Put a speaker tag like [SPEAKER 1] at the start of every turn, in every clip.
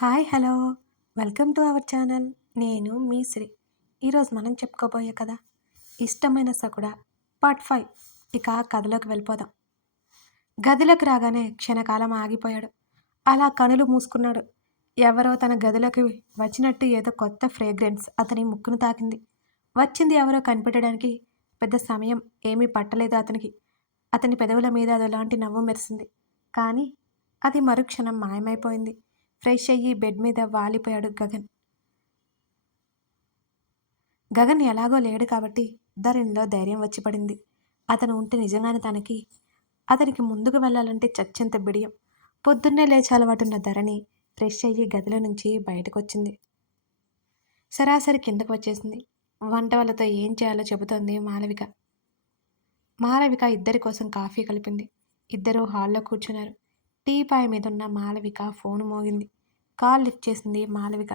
[SPEAKER 1] Hi hello. Welcome to our channel. నేను మీ శ్రీ. ఈరోజు మనం చెప్పుకోబోయే కదా ఇష్టమైన సకుడ పార్ట్ ఫైవ్. ఇక కథలోకి వెళ్ళిపోదాం. గదిలోకి రాగానే క్షణకాలం ఆగిపోయాడు. అలా కనులు మూసుకున్నాడు. ఎవరో తన గదిలోకి వచ్చినట్టు ఏదో కొత్త ఫ్రేగ్రెన్స్ అతని ముక్కును తాకింది. వచ్చింది ఎవరో కనిపెట్టడానికి పెద్ద సమయం ఏమీ పట్టలేదు అతనికి. అతని పెదవుల మీద అదలాంటి నవ్వు మెరిసింది. కానీ అది మరుక్షణం మాయమైపోయింది. ఫ్రెష్ అయ్యి బెడ్ మీద వాలిపోయాడు గగన్. గగన్ ఎలాగో లేడు కాబట్టి ధరణిలో ధైర్యం వచ్చి పడింది. అతను ఉంటే నిజంగానే తనకి అతనికి ముందుకు వెళ్ళాలంటే చచ్చింత బిడియం. పొద్దున్నే లేచి అలవాటున్న ధరణి ఫ్రెష్ అయ్యి గదిలో నుంచి బయటకు వచ్చింది సరాసరి కిందకు వచ్చేసింది. వంట వాళ్ళతో ఏం చేయాలో చెబుతోంది మాలవిక. మాలవిక ఇద్దరి కోసం కాఫీ కలిపింది. ఇద్దరూ హాల్లో కూర్చున్నారు. టీ పాయ మీద ఉన్న మాలవిక ఫోన్ మోగింది. కాల్ లిఫ్ట్ చేసింది మాలవిక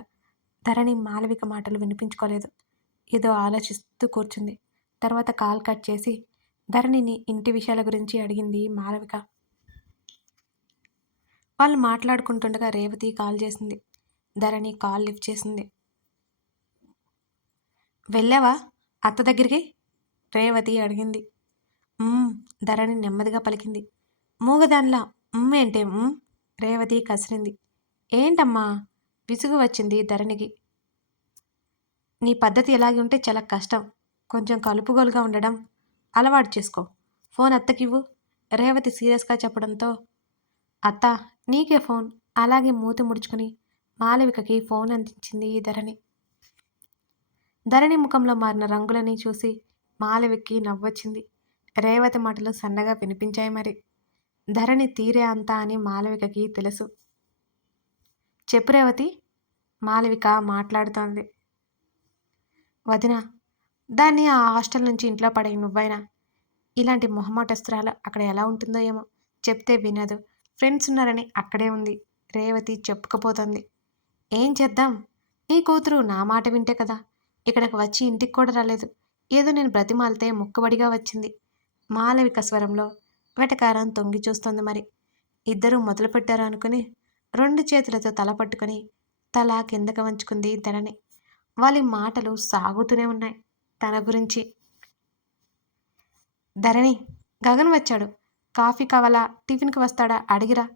[SPEAKER 1] ధరణి మాలవిక మాటలు వినిపించుకోలేదు. ఏదో ఆలోచిస్తూ కూర్చుంది. తర్వాత కాల్ కట్ చేసి ధరణిని ఇంటి విషయాల గురించి అడిగింది మాలవిక వాళ్ళు మాట్లాడుకుంటుండగా రేవతి కాల్ చేసింది. ధరణి కాల్ లిఫ్ట్ చేసింది. వెళ్ళావా? అత్త దగ్గరికి? రేవతి అడిగింది. ధరణి నెమ్మదిగా పలికింది. మూగదానిలా ఏంటే రేవతి కసిరింది. ఏంటమ్మా? విసుగు వచ్చింది ధరణికి. నీ పద్ధతి ఎలాగే ఉంటే చాలా కష్టం. కొంచెం కలుపుగోలుగా ఉండడం అలవాటు చేసుకో. ఫోన్ అత్తకివ్వు. రేవతి సీరియస్గా చెప్పడంతో అత్త నీకే ఫోన్. అలాగే మూతి ముడుచుకుని మాలవికకి ఫోన్ అందించింది ధరణి. ధరణి ముఖంలో మారిన రంగులని చూసి మాలవికి నవ్వొచ్చింది. రేవతి మాటలు సన్నగా వినిపించాయి మరి. ధరణి తీరే అంతా అని మాలవికకి తెలుసు. చెప్పు రేవతి మాలవిక మాట్లాడుతోంది. వదిన దాన్ని ఆ హాస్టల్ నుంచి ఇంట్లో పడే నువ్వైనా. ఇలాంటి మొహమాటస్త్రాలు అక్కడ ఎలా ఉంటుందో ఏమో చెప్తే వినదు. ఫ్రెండ్స్ ఉన్నారని అక్కడే ఉంది. రేవతి చెప్పుకపోతుంది. ఏం చేద్దాం? నీ కూతురు నా మాట వింటే కదా? ఇక్కడికి వచ్చి ఇంటికి కూడా రాలేదు. ఏదో నేను బ్రతిమాలితే ముక్కుబడిగా వచ్చింది. మాలవిక స్వరంలో వెటకారం తొంగి చూస్తుంది మరి. ఇద్దరూ మొదలుపెట్టారు అనుకుని రెండు చేతులతో తల పట్టుకుని తల కిందకు వంచుకుంది ధరణి. వాళ్ళ మాటలు సాగుతూనే ఉన్నాయి తన గురించి. ధరణి గగన్ వచ్చాడు. కాఫీ కావాలా? టిఫిన్కి వస్తాడా? అడిగిరా.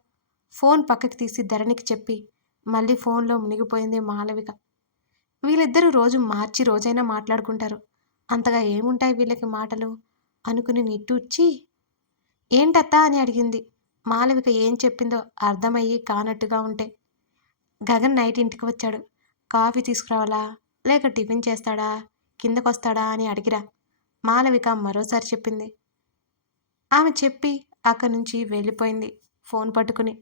[SPEAKER 1] ఫోన్ పక్కకి తీసి ధరణికి చెప్పి మళ్ళీ ఫోన్లో మునిగిపోయింది మాలవిక వీళ్ళిద్దరూ రోజు మార్చి రోజైనా మాట్లాడుకుంటారు. అంతగా ఏముంటాయి వీళ్ళకి మాటలు? అనుకుని నిట్టూర్చి ఏంటత్తా అని అడిగింది. మాలవిక ఏం చెప్పిందో అర్థమయ్యి కానట్టుగా ఉంటే గగన్ నైట్ ఇంటికి వచ్చాడు. కాఫీ తీసుకురావాలా? లేక టిఫిన్ చేస్తాడా? కిందకొస్తాడా? అని అడిగిరా. మాలవిక మరోసారి చెప్పింది. ఆమె చెప్పి అక్కడి నుంచి వెళ్ళిపోయింది ఫోన్ పట్టుకుని.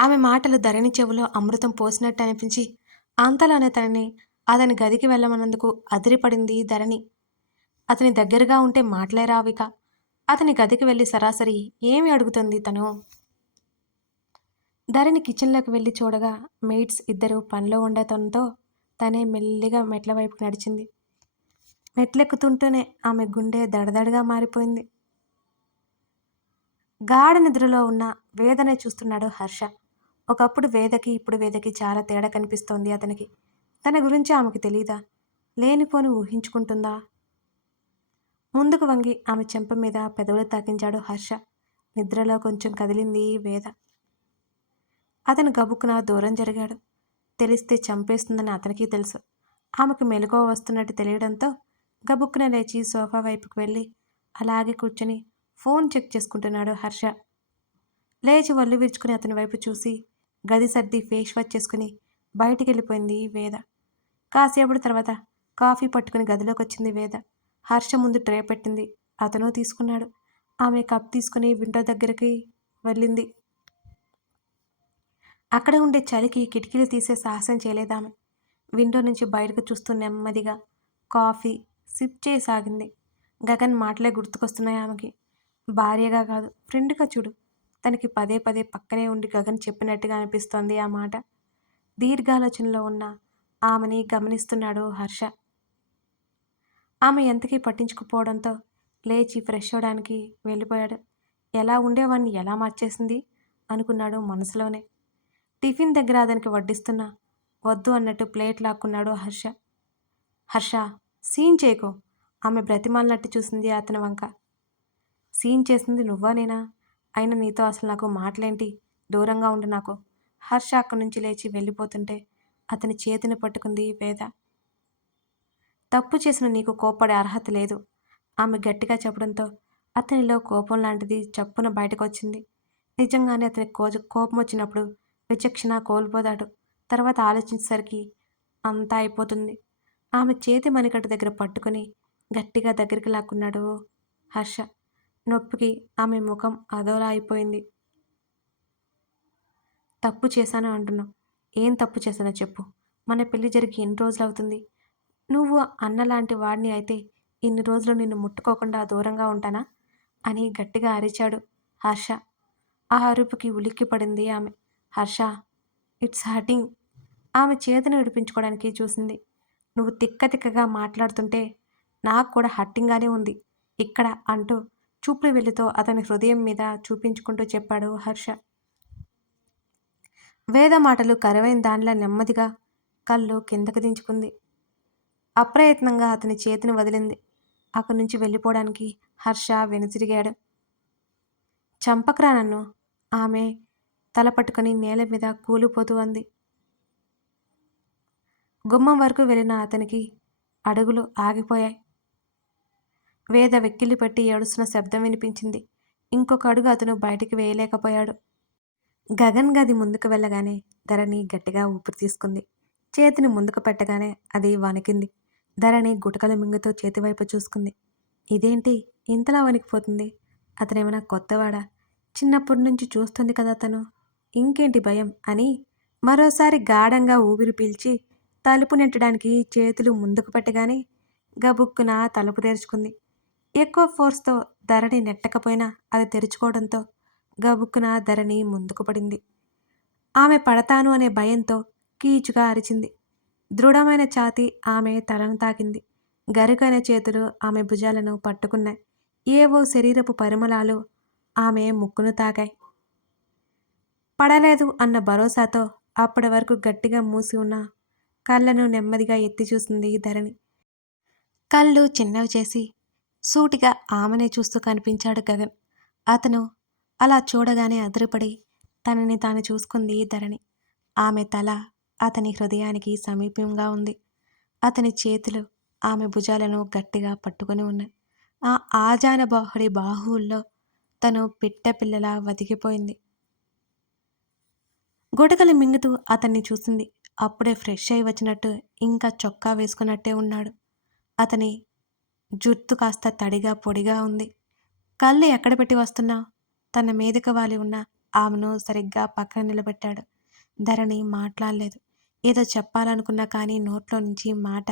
[SPEAKER 1] ఆమె మాటలు ధరణి చెవిలో అమృతం పోసినట్టు అనిపించి అంతలోనే తనని అతని గదికి వెళ్ళమన్నందుకు అదిరిపడింది ధరణి. అతని దగ్గరగా ఉంటే మాట్లాడరావిక. రావిక అతని గదికి వెళ్ళి సరాసరి ఏమి అడుగుతుంది తను? ధరణి కిచెన్లోకి వెళ్ళి చూడగా మెయిడ్స్ ఇద్దరు పనిలో ఉండటంతో తనే మెల్లిగా మెట్ల వైపు నడిచింది. మెట్లెక్కుతుంటూనే ఆమె గుండె దడదడగా మారిపోయింది. గాఢ నిద్రలో ఉన్న వేదనే చూస్తున్నాడు హర్ష. ఒకప్పుడు వేదకి ఇప్పుడు వేదకి చాలా తేడా కనిపిస్తోంది అతనికి. తన గురించి ఆమెకు తెలియదా లేనిపోని ఊహించుకుంటుందా? ముందుకు వంగి ఆమె చెంప మీద పెదవులు తాకించాడు హర్ష. నిద్రలో కొంచెం కదిలింది వేద. అతను గబుక్కున దూరం జరిగాడు. తెలిస్తే చంపేస్తుందని అతనికి తెలుసు. ఆమెకు మెలకువ వస్తున్నట్టు తెలియడంతో గబుక్కున లేచి సోఫా వైపుకు వెళ్ళి అలాగే కూర్చొని ఫోన్ చెక్ చేసుకుంటున్నాడు హర్ష. లేచి ఒళ్ళు విరుచుకుని అతని వైపు చూసి గది సర్ది ఫేస్ వాష్ చేసుకుని బయటికి వెళ్ళిపోయింది వేద. కాసేపటి తర్వాత కాఫీ పట్టుకుని గదిలోకి వచ్చింది వేద. హర్ష ముందు ట్రే పెట్టింది. అతను తీసుకున్నాడు. ఆమె కప్ తీసుకుని విండో దగ్గరికి వెళ్ళింది. అక్కడ ఉండే చలికి కిటికీలు తీసే సాహసం చేయలేదామె. విండో నుంచి బయటకు చూస్తూ నెమ్మదిగా కాఫీ సిప్ చేయసాగింది. గగన్ మాటలే గుర్తుకొస్తున్నాయి ఆమెకి. భార్యగా కాదు ఫ్రెండ్గా చూడు. తనకి పదే పదే పక్కనే ఉండి గగన్ చెప్పినట్టుగా అనిపిస్తోంది ఆ మాట. దీర్ఘాలోచనలో ఉన్న ఆమెని గమనిస్తున్నాడు హర్ష. ఆమె ఎంతకీ పట్టించుకుపోవడంతో లేచి ఫ్రెష్ అవడానికి వెళ్ళిపోయాడు. ఎలా ఉండేవాడిని ఎలా మార్చేసింది? అనుకున్నాడు మనసులోనే. టిఫిన్ దగ్గర అతనికి వడ్డిస్తున్నా వద్దు అన్నట్టు ప్లేట్ లాక్కున్నాడు హర్ష. హర్ష సీన్ చేయకు. ఆమె బ్రతిమాలినట్టు చూసింది అతని వంక. సీన్ చేసింది నువ్వా నేనా? అయినా నీతో అసలు నాకు మాటలేంటి? దూరంగా ఉండు నాకు. హర్ష అక్కడి నుంచి లేచి వెళ్ళిపోతుంటే అతని చేతిని పట్టుకుంది వేద. తప్పు చేసిన నీకు కోపడే అర్హత లేదు. ఆమె గట్టిగా చెప్పడంతో అతనిలో కోపం లాంటిది చప్పున బయటకు వచ్చింది నిజంగానే అతని కోజ కోపం వచ్చినప్పుడు విచక్షణ కోల్పోతాడు. తర్వాత ఆలోచించేసరికి అంతా అయిపోతుంది. ఆమె చేతి మణికట్టు దగ్గర పట్టుకుని గట్టిగా దగ్గరికి లాక్కున్నాడు హర్ష. నొప్పికి ఆమె ముఖం అదోలా అయిపోయింది. తప్పు చేశాను అంటున్నావు. ఏం తప్పు చేశానో చెప్పు. మన పెళ్ళి జరిగి ఎన్ని రోజులు అవుతుంది నువ్వు అన్నలాంటి వాడిని అయితే ఇన్ని రోజులు నిన్ను ముట్టుకోకుండా దూరంగా ఉంటానా? అని గట్టిగా అరిచాడు హర్ష. ఆ అరుపుకి ఉలిక్కి పడింది ఆమె. Harsha it's hurting. ఆమె చేతిని విడిపించుకోవడానికి చూసింది. నువ్వు తిక్క తిక్కగా మాట్లాడుతుంటే నాకు కూడా హట్టింగ్గానే ఉంది. ఇక్కడ అంటూ చూపుడు వెళ్ళితో అతని హృదయం మీద చూపించుకుంటూ చెప్పాడు హర్ష. వేద మాటలు కరువైన దానిలా నెమ్మదిగా కళ్ళు కిందకు దించుకుంది. అప్రయత్నంగా అతని చేతిని వదిలింది. అక్కడి నుంచి వెళ్ళిపోవడానికి హర్ష వెనుతిరిగాడు. చంపకరా నన్ను. ఆమె తల పట్టుకొని నేల మీద కూలిపోతూ అంది. గుమ్మం వరకు వెళ్ళిన అతనికి అడుగులు ఆగిపోయాయి. వేద వెక్కిలి పెట్టి ఏడుస్తున్న శబ్దం వినిపించింది. ఇంకొక అడుగు అతను బయటికి వేయలేకపోయాడు. గగన్ గది ముందుకు వెళ్ళగానే ధరణి గట్టిగా ఊపిరి తీసుకుంది. చేతిని ముందుకు పెట్టగానే అది వణికింది. ధరణి గుటకల మింగుతో చేతివైపు చూసుకుంది. ఇదేంటి? ఇంతలా వణికిపోతుంది. అతనేమైనా కొత్తవాడా? చిన్నప్పటి నుంచి చూస్తుంది కదా తను. ఇంకేంటి భయం అని మరోసారి గాఢంగా ఊపిరి పీల్చి తలుపు నెట్టడానికి చేతులు ముందుకు పెట్టగానే గబుక్కున తలుపు తెరుచుకుంది. ఎక్కువ ఫోర్స్తో ధరణి నెట్టకపోయినా అది తెరుచుకోవడంతో గబుక్కున ధరణి ముందుకు పడింది. ఆమె పడతాను అనే భయంతో కీచుగా అరిచింది. దృఢమైన ఛాతి ఆమె తలను తాకింది. గరుకైన చేతులు ఆమె భుజాలను పట్టుకున్నాయి. ఏవో శరీరపు పరిమళాలు ఆమె ముక్కును తాకాయి. పడలేదు అన్న భరోసాతో అప్పటి వరకు గట్టిగా మూసి ఉన్న కళ్ళను నెమ్మదిగా ఎత్తి చూసింది ధరణి. కళ్ళు చిన్నవి చేసి సూటిగా ఆమెనే చూస్తూ కనిపించాడు గగన్. అతను అలా చూడగానే అదిరిపడి తనని తాను చూసుకుంది ధరణి. ఆమె తల అతని హృదయానికి సమీపంగా ఉంది. అతని చేతులు ఆమె భుజాలను గట్టిగా పట్టుకొని ఉన్నాయి. ఆ ఆజాన బాహుడి బాహువుల్లో తను పిట్టపిల్లలా వదిగిపోయింది. గుటకలు మింగుతూ అతన్ని చూసింది. అప్పుడే ఫ్రెష్ అయి వచ్చినట్టు ఇంకా చొక్కా వేసుకున్నట్టే ఉన్నాడు. అతని జుట్టు కాస్త తడిగా పొడిగా ఉంది. కళ్ళు ఎక్కడ పెట్టి వస్తున్నావు తన మీదకు వాలి ఉన్న ఆమెను సరిగ్గా పక్కన నిలబెట్టాడు. ధరణి మాట్లాడలేదు. ఏదో చెప్పాలనుకున్నా కానీ నోట్లో నుంచి మాట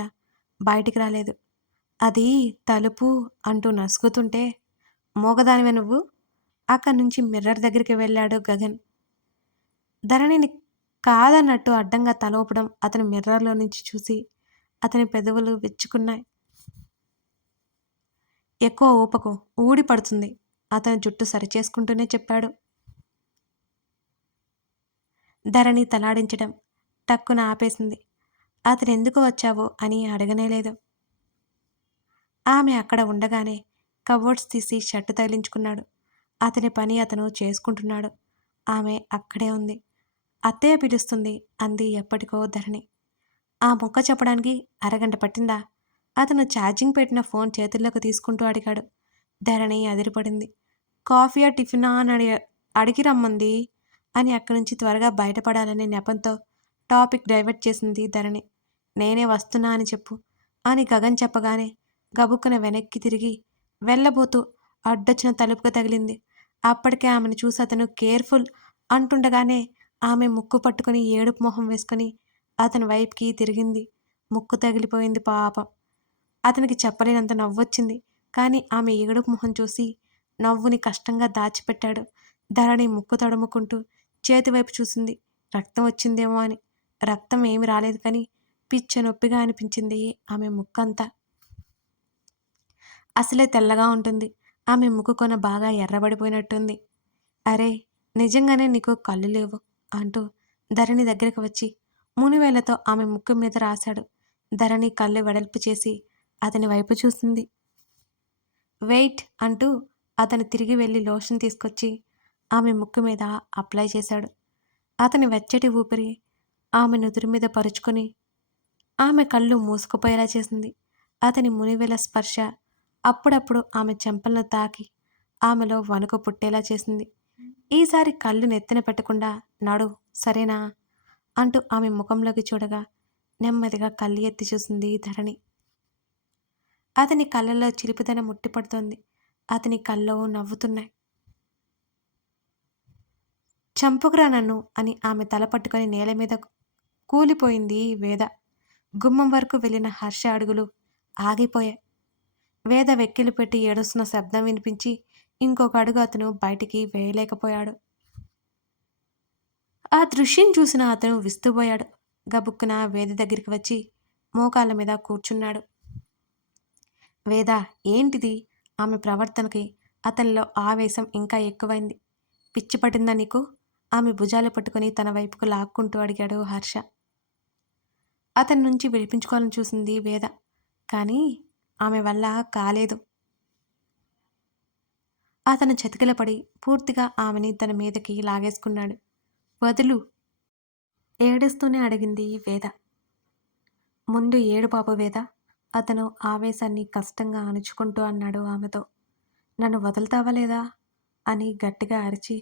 [SPEAKER 1] బయటికి రాలేదు. అది తలుపు అంటూ నసుగుతుంటే మోగదానివే నువ్వు? అక్కడి నుంచి మిర్రర్ దగ్గరికి వెళ్ళాడు గగన్. ధరణిని కాదన్నట్టు అడ్డంగా తలవపడం అతని మిర్రర్లో నుంచి చూసి అతని పెదవులు విచ్చుకున్నాయి. ఎక్కువ ఊపకు ఊడి పడుతుంది. అతని జుట్టు సరిచేసుకుంటూనే చెప్పాడు. ధరణి తలాడించడం టక్కున ఆపేసింది. అతను ఎందుకు వచ్చావో? అని అడగనేలేదు ఆమె అక్కడ ఉండగానే కవర్డ్స్ తీసి షర్టు తగిలించుకున్నాడు. అతని పని అతను చేసుకుంటున్నాడు. ఆమె అక్కడే ఉంది. అత్తయ్య పిలుస్తుంది అంది ఎప్పటికో ధరణి. ఆ మొక్క చెప్పడానికి అరగంట పట్టిందా? అతను ఛార్జింగ్ పెట్టిన ఫోన్ చేతుల్లోకి తీసుకుంటూ అడిగాడు. ధరణి అదిరిపడింది. కాఫీయా టిఫినా అని అడిగి రమ్మంది అని అక్కడి నుంచి త్వరగా బయటపడాలనే నెపంతో టాపిక్ డైవర్ట్ చేసింది ధరణి. నేనే వస్తున్నా అని చెప్పు. అని గగన్ చెప్పగానే గబుక్కున వెనక్కి తిరిగి వెళ్ళబోతూ అడ్డొచ్చిన తలుపుకు తగిలింది. అప్పటికే ఆమెను చూసి అతను కేర్ఫుల్ అంటుండగానే ఆమె ముక్కు పట్టుకుని ఏడుపు మొహం వేసుకుని అతని వైపుకి తిరిగింది. ముక్కు తగిలిపోయింది పాపం. అతనికి చెప్పలేనంత నవ్వొచ్చింది. కానీ ఆమె ఏడుపు మొహం చూసి నవ్వుని కష్టంగా దాచిపెట్టాడు. ధరణి ముక్కు తడుముకుంటూ చేతివైపు చూసింది. రక్తం వచ్చిందేమో అని. రక్తం ఏమి రాలేదు కానీ పిచ్చ నొప్పిగా అనిపించింది ఆమె ముక్కంతా. అసలే తెల్లగా ఉంటుంది. ఆమె ముక్కు కొన బాగా ఎర్రబడిపోయినట్టుంది. అరే నిజంగానే నీకు కళ్ళు లేవు అంటూ ధరణి దగ్గరకు వచ్చి మునివేలతో ఆమె ముక్కు మీద రాశాడు. ధరణి కళ్ళు వెడల్పు చేసి అతని వైపు చూసింది. వెయిట్ అంటూ అతను తిరిగి వెళ్ళి లోషన్ తీసుకొచ్చి ఆమె ముక్కు మీద అప్లై చేశాడు. అతని వెచ్చటి ఊపిరి ఆమె నుదురు మీద పరుచుకొని ఆమె కళ్ళు మూసుకుపోయేలా చేసింది. అతని మునివేల స్పర్శ అప్పుడప్పుడు ఆమె చెంపలను తాకి ఆమెలో వణుకు పుట్టేలా చేసింది. ఈసారి కళ్ళు నెత్తిన పెట్టకుండా నడు సరేనా అంటూ ఆమె ముఖంలోకి చూడగా నెమ్మదిగా కళ్ళు ఎత్తి చూసింది ధరణి. అతని కళ్ళల్లో చిలిపిదనం ముట్టిపడుతోంది అతని కళ్ళు నవ్వుతున్నాయి. చంపుకురా నన్ను అని ఆమె తల పట్టుకొని నేల మీద కూలిపోయింది వేద. గుమ్మం వరకు వెళ్ళిన హర్ష అడుగులు ఆగిపోయాయి. వేద వెక్కిలు పెట్టి ఏడుస్తున్న శబ్దం వినిపించి ఇంకొక అడుగు అతను బయటికి వేయలేకపోయాడు. ఆ దృశ్యం చూసిన అతను విస్తుపోయాడు. గబుక్కున వేద దగ్గరికి వచ్చి మోకాళ్ళ మీద కూర్చున్నాడు. వేద ఏంటిది? ఆమె ప్రవర్తనకి అతనిలో ఆవేశం ఇంకా ఎక్కువైంది. పిచ్చి పట్టిందా నీకు? ఆమె భుజాలు పట్టుకుని తన వైపుకు లాక్కుంటూ అడిగాడు హర్ష. అతని నుంచి విడిపించుకోవాలని చూసింది వేద. కానీ ఆమె వల్ల కాలేదు. అతను చతికిలపడి పూర్తిగా ఆమెని తన మీదకి లాగేసుకున్నాడు. వదులు ఏడుస్తూనే అడిగింది వేద. ముందు ఏడు పాప వేద. అతను ఆవేశాన్ని కష్టంగా అణుచుకుంటూ అన్నాడు ఆమెతో. నన్ను వదులుతావా లేదా? అని గట్టిగా అరిచి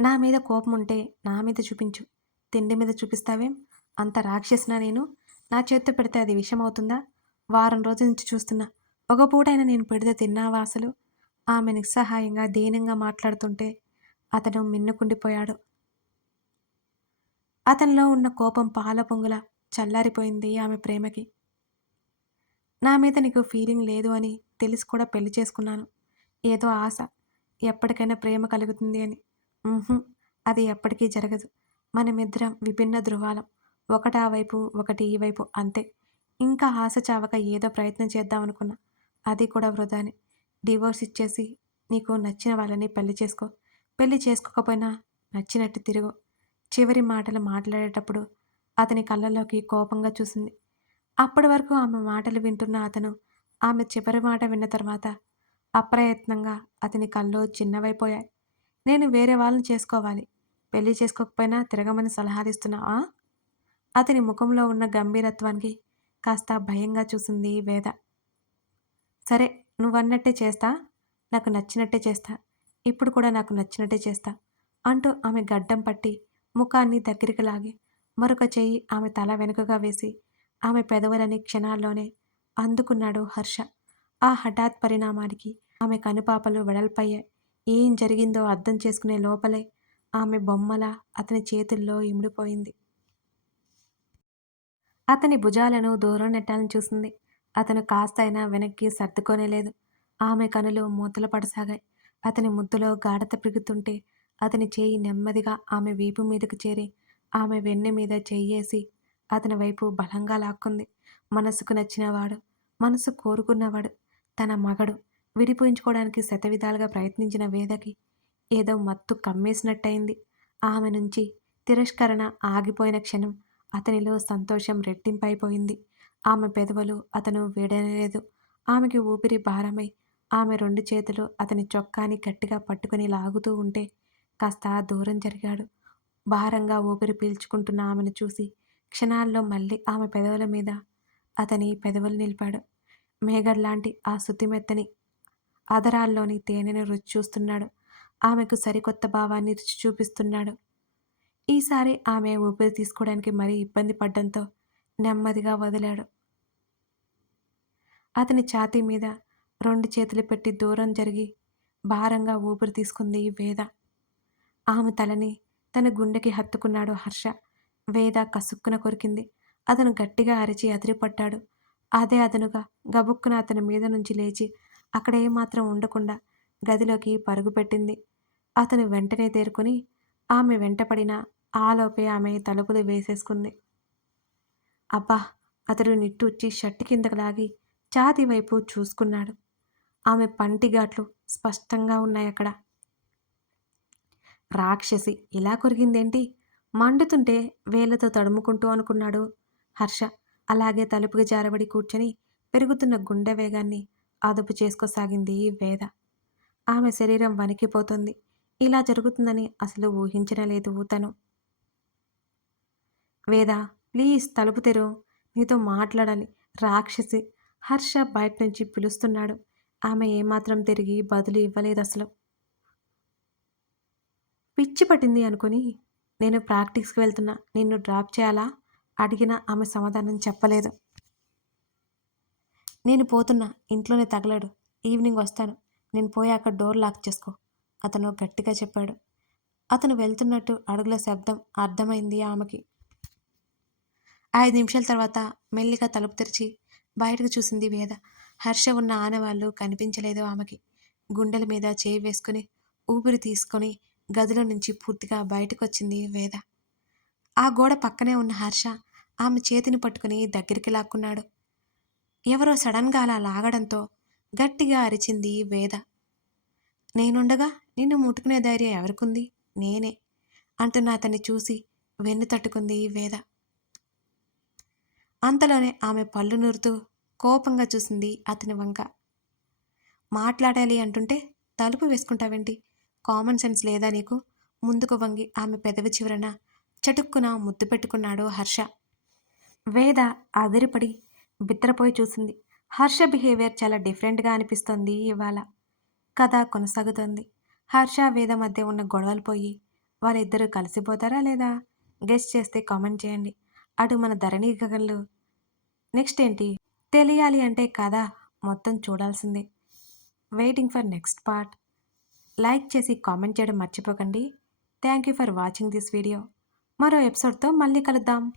[SPEAKER 1] నా మీద కోపం ఉంటే నా మీద చూపించు. తిండి మీద చూపిస్తావేం? అంత రాక్షసినా నేను? నా చేత్తో పెడితే అది విషమవుతుందా? వారం రోజుల నుంచి చూస్తున్నా. ఒక పూటైనా నేను పెడితే తిన్నావా అసలు? ఆమె నిస్సహాయంగా దీనంగా మాట్లాడుతుంటే అతను మిన్నుకుండిపోయాడు. అతనిలో ఉన్న కోపం పాల పొంగుల చల్లారిపోయింది ఆమె ప్రేమకి. నా మీద నీకు ఫీలింగ్ లేదు అని తెలిసి కూడా పెళ్ళి చేసుకున్నాను. ఏదో ఆశ. ఎప్పటికైనా ప్రేమ కలుగుతుంది అని. అది ఎప్పటికీ జరగదు. మనమిద్దరం విభిన్న ధృవాలం. ఒకటి ఆ వైపు ఒకటి ఈ వైపు అంతే. ఇంకా ఆశ చావక ఏదో ప్రయత్నం చేద్దాం అనుకున్నా. అది కూడా వృధానే. డివోర్స్ ఇచ్చేసి నీకు నచ్చిన వాళ్ళని పెళ్ళి చేసుకో. పెళ్ళి చేసుకోకపోయినా నచ్చినట్టు తిరుగు. చివరి మాటలు మాట్లాడేటప్పుడు అతని కళ్ళలోకి కోపంగా చూసింది. అప్పటి వరకు ఆమె మాటలు వింటున్న అతను ఆమె చివరి మాట విన్న తర్వాత అప్రయత్నంగా అతని కళ్ళు చిన్నవైపోయాయి. నేను వేరే వాళ్ళని చేసుకోవాలి. పెళ్ళి చేసుకోకపోయినా తిరగమని సలహాలిస్తున్నావా అతని ముఖంలో ఉన్న గంభీరత్వానికి కాస్త భయంగా చూసింది వేద. సరే నువ్వన్నట్టే చేస్తా. నాకు నచ్చినట్టే చేస్తా. ఇప్పుడు కూడా నాకు నచ్చినట్టే చేస్తా అంటూ ఆమె గడ్డం పట్టి ముఖాన్ని దగ్గరికి లాగి మరొక చెయ్యి ఆమె తల వెనుకగా వేసి ఆమె పెదవులని క్షణాల్లోనే అందుకున్నాడు హర్ష. ఆ హఠాత్ పరిణామానికి ఆమె కనుపాపలు వెడల్పయ్యాయి ఏం జరిగిందో అర్థం చేసుకునే లోపలే ఆమె బొమ్మల అతని చేతుల్లో ఇమిడిపోయింది. అతని భుజాలను దూరం నెట్టాలని చూసింది. అతను కాస్తైనా వెనక్కి సర్దుకోనేలేదు. ఆమె కనులు మూతలు పడసాగాయి. అతని ముద్దులో గాఢత పెరుగుతుంటే అతని చేయి నెమ్మదిగా ఆమె వీపు మీదకు చేరి ఆమె వెన్నె మీద చెయ్యేసి అతని వైపు బలంగా లాక్కుంది. మనసుకు నచ్చినవాడు మనసు కోరుకున్నవాడు తన మగడు విడిపోయించుకోవడానికి శతవిధాలుగా ప్రయత్నించిన వేదకి ఏదో మత్తు కమ్మేసినట్టయింది. ఆమె నుంచి తిరస్కరణ ఆగిపోయిన క్షణం అతనిలో సంతోషం రెట్టింపైపోయింది. ఆమె పెదవులు అతను వేడనలేదు ఆమెకి ఊపిరి భారమై ఆమె రెండు చేతులు అతని చొక్కాని గట్టిగా పట్టుకుని లాగుతూ ఉంటే కాస్త దూరం జరిగాడు. భారంగా ఊపిరి పీల్చుకుంటున్న ఆమెను చూసి క్షణాల్లో మళ్ళీ ఆమె పెదవుల మీద అతని పెదవులు నిలిపాడు. మేఘడ్లాంటి ఆ శుతిమెత్తని అదరాల్లోని తేనెను రుచి చూస్తున్నాడు. ఆమెకు సరికొత్త భావాన్ని రుచి చూపిస్తున్నాడు. ఈసారి ఆమె ఊపిరి తీసుకోవడానికి మరీ ఇబ్బంది పడ్డంతో నెమ్మదిగా వదిలాడు. అతని ఛాతీ మీద రెండు చేతులు పెట్టి దూరం జరిగి భారంగా ఊపిరి తీసుకుంది వేద. ఆమె తలని తన గుండెకి హత్తుకున్నాడు హర్ష. వేద కసుక్కున కొరికింది. అతను గట్టిగా అరిచి అదిరిపడ్డాడు. అదే అదనుగా గబుక్కున అతని మీద నుంచి లేచి అక్కడ ఏమాత్రం ఉండకుండా గదిలోకి పరుగు పెట్టింది అతను వెంటనే తేరుకుని ఆమె వెంటపడిన ఆలోపే ఆమె తలుపులు వేసేసుకుంది. అబ్బా అతడు నిట్టూర్చి షర్టు కిందకు లాగి ఛాతీ వైపు చూసుకున్నాడు. ఆమె పంటిగాట్లు స్పష్టంగా ఉన్నాయి అక్కడ. రాక్షసి ఇలా కొరిగిందేంటి? మండుతుంటే వేళ్ళతో తడుముకుంటూ అనుకున్నాడు హర్ష. అలాగే తలుపుకి జారబడి కూర్చొని పెరుగుతున్న గుండె వేగాన్ని అదుపు చేసుకోసాగింది వేద. ఆమె శరీరం వణికిపోతుంది. ఇలా జరుగుతుందని అసలు ఊహించనలేదు తను. వేద ప్లీజ్ తలుపు తెరు నీతో మాట్లాడాలి. రాక్షసి హర్ష బయట నుంచి పిలుస్తున్నాడు. ఆమె ఏమాత్రం తిరిగి బదులు ఇవ్వలేదు అసలు. పిచ్చి పట్టింది అనుకుని నేను ప్రాక్టీస్కి వెళ్తున్నా. నిన్ను డ్రాప్ చేయాలా? అడిగినా ఆమె సమాధానం చెప్పలేదు. నేను పోతున్నా. ఇంట్లోనే తగలడు. ఈవినింగ్ వస్తాను. నేను పోయాక డోర్ లాక్ చేసుకో. అతను గట్టిగా చెప్పాడు. అతను వెళ్తున్నట్టు అడుగుల శబ్దం అర్థమైంది ఆమెకి. ఐదు నిమిషాల తర్వాత మెల్లిగా తలుపు తెరిచి బయటకు చూసింది వేద. హర్ష ఉన్న ఆనవాళ్ళు కనిపించలేదు ఆమెకి. గుండెల మీద చేయి వేసుకుని ఊపిరి తీసుకొని గదిలో నుంచి పూర్తిగా బయటకు వచ్చింది వేద. ఆ గోడ పక్కనే ఉన్న హర్ష ఆమె చేతిని పట్టుకుని దగ్గరికి లాక్కున్నాడు. ఎవరో సడన్గా అలా లాగడంతో గట్టిగా అరిచింది వేద. నేనుండగా నిన్ను ముట్టుకునే ధైర్యం ఎవరికుంది? నేనే అంటున్న అతన్ని చూసి వెన్ను తట్టుకుంది వేద. అంతలోనే ఆమె పళ్ళు నూరుతూ కోపంగా చూసింది అతని వంక. మాట్లాడాలి అంటుంటే తలుపు వేసుకుంటావేంటి? కామన్ సెన్స్ లేదా నీకు? ముందుకు వంగి ఆమె పెదవి చివరన చటుక్కున ముద్దు పెట్టుకున్నాడు హర్ష. వేద అదిరిపడి బిత్తరపోయి చూసింది. హర్ష బిహేవియర్ చాలా డిఫరెంట్గా అనిపిస్తోంది ఇవాళ. కథ కొనసాగుతోంది. హర్ష వేద మధ్య ఉన్న గొడవలు పోయి వాళ్ళిద్దరూ కలిసిపోతారా లేదా? గెస్ట్ చేస్తే కామెంట్ చేయండి. అటు మన ధరణి గగన్లు. నెక్స్ట్ ఏంటి? తెలియాలి అంటే కథ మొత్తం చూడాల్సిందే. Waiting for next part. Like చేసి కామెంట్ చేయడం మర్చిపోకండి. Thank you for watching this video. మరో ఎపిసోడ్తో మళ్ళీ కలుద్దాం.